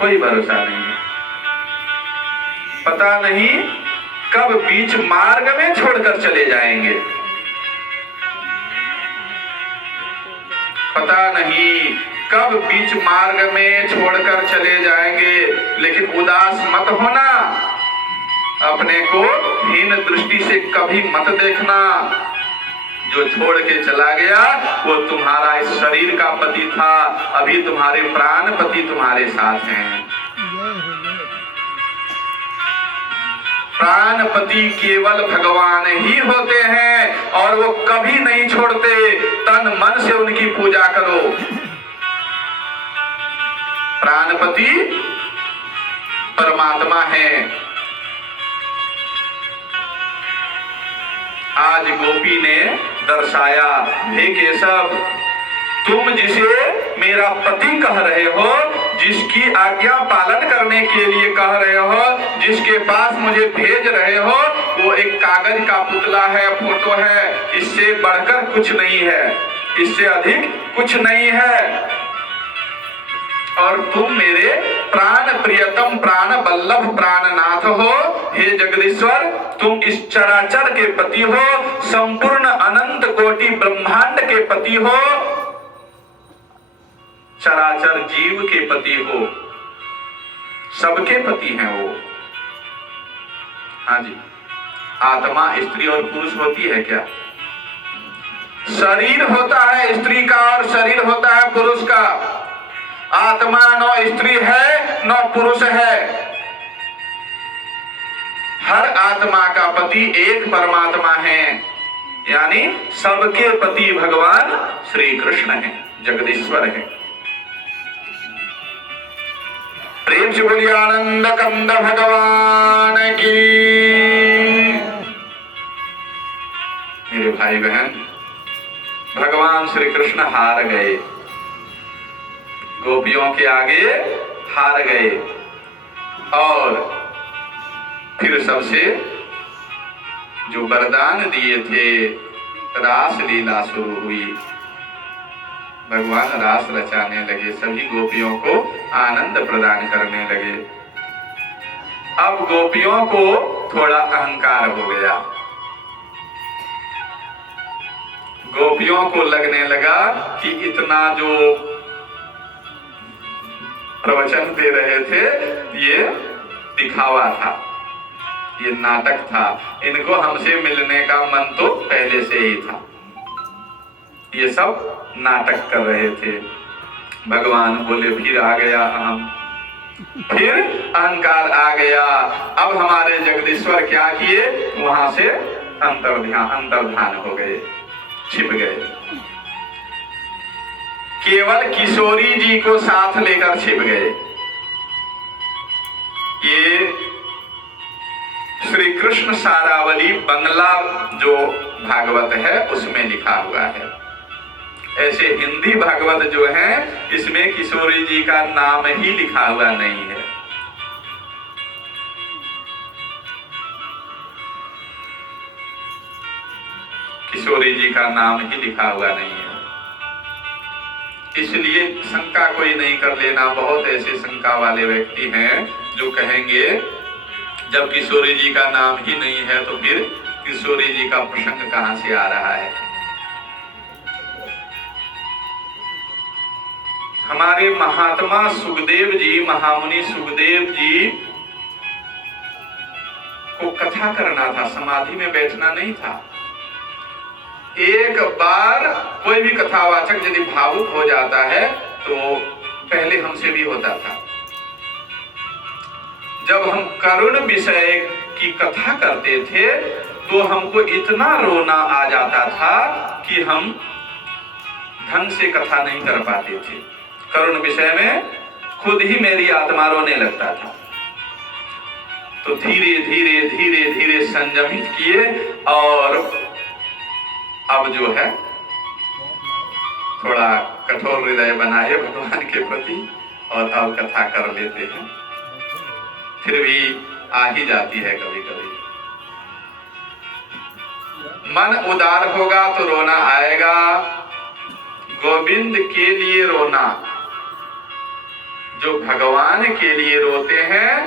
कोई भरोसा नहीं है। पता नहीं कब बीच मार्ग में छोड़कर चले जाएंगे, पता नहीं कब बीच मार्ग में छोड़कर चले जाएंगे। लेकिन उदास मत होना, अपने को हीन दृष्टि से कभी मत देखना। जो छोड़ के चला गया वो तुम्हारा इस शरीर का पति था, अभी तुम्हारे प्राण पति तुम्हारे साथ हैं। प्राणपति केवल भगवान ही होते हैं और वो कभी नहीं छोड़ते। तन मन से उनकी पूजा करो। प्राणपति परमात्मा है। आज गोपी ने दर्शाया, हे केशव, तुम जिसे मेरा पति कह रहे हो, जिसकी आज्ञा पालन करने के लिए कह रहे हो, जिसके पास मुझे भेज रहे हो, वो एक कागज का पुतला है, फोटो है। इससे बढ़कर कुछ नहीं है, इससे अधिक कुछ नहीं है। और तुम मेरे प्राण प्रियतम, प्राण बल्लभ, प्राणनाथ हो। हे जगदीश्वर, तुम इस चराचर के पति हो, संपूर्ण अनंत कोटि ब्रह्मांड के पति हो, चराचर जीव के पति हो, सबके पति हैं वो। हाँ जी, आत्मा स्त्री और पुरुष होती है क्या? शरीर होता है स्त्री का और शरीर होता है पुरुष का। आत्मा न स्त्री है न पुरुष है। हर आत्मा का पति एक परमात्मा है, यानी सबके पति भगवान श्री कृष्ण है, जगदीश्वर है। प्रेम से बोलिए आनंद कंद भगवान की। मेरे भाई बहन, भगवान श्री कृष्ण हार गए, गोपियों के आगे हार गए और फिर सबसे जो वरदान दिए थे, रास लीला शुरू हुई। भगवान रास रचाने लगे, सभी गोपियों को आनंद प्रदान करने लगे। अब गोपियों को थोड़ा अहंकार हो गया। गोपियों को लगने लगा कि इतना जो प्रवचन दे रहे थे ये दिखावा था, ये नाटक था। इनको हमसे मिलने का मन तो पहले से ही था, ये सब नाटक कर रहे थे। भगवान बोले फिर आ गया अहम, फिर अहंकार आ गया। अब हमारे जगदीश्वर क्या किए, वहां से अंतर्धान हो गए, छिप गए। केवल किशोरी जी को साथ लेकर छिप गए। ये श्री कृष्ण सारावली बंगला जो भागवत है उसमें लिखा हुआ है। ऐसे हिंदी भागवत जो है इसमें किशोरी जी का नाम ही लिखा हुआ नहीं है। किशोरी जी का नाम ही लिखा हुआ नहीं है, इसलिए शंका कोई नहीं कर लेना। बहुत ऐसे शंका वाले व्यक्ति हैं जो कहेंगे जब किशोरी जी का नाम ही नहीं है तो फिर किशोरी जी का प्रसंग कहां से आ रहा है। हमारे महात्मा सुखदेव जी, महामुनि सुखदेव जी को कथा करना था, समाधि में बैठना नहीं था। एक बार कोई भी कथावाचक यदि भावुक हो जाता है तो पहले हमसे भी होता था। जब हम करुण विषय की कथा करते थे तो हमको इतना रोना आ जाता था कि हम ढंग से कथा नहीं कर पाते थे। करुण विषय में खुद ही मेरी आत्मा रोने लगता था। तो धीरे धीरे धीरे धीरे संयमित किए और अब जो है थोड़ा कठोर हृदय बनाए भगवान के प्रति और अब कथा कर लेते हैं। फिर भी आ ही जाती है कभी कभी। मन उदार होगा तो रोना आएगा। गोविंद के लिए रोना, जो भगवान के लिए रोते हैं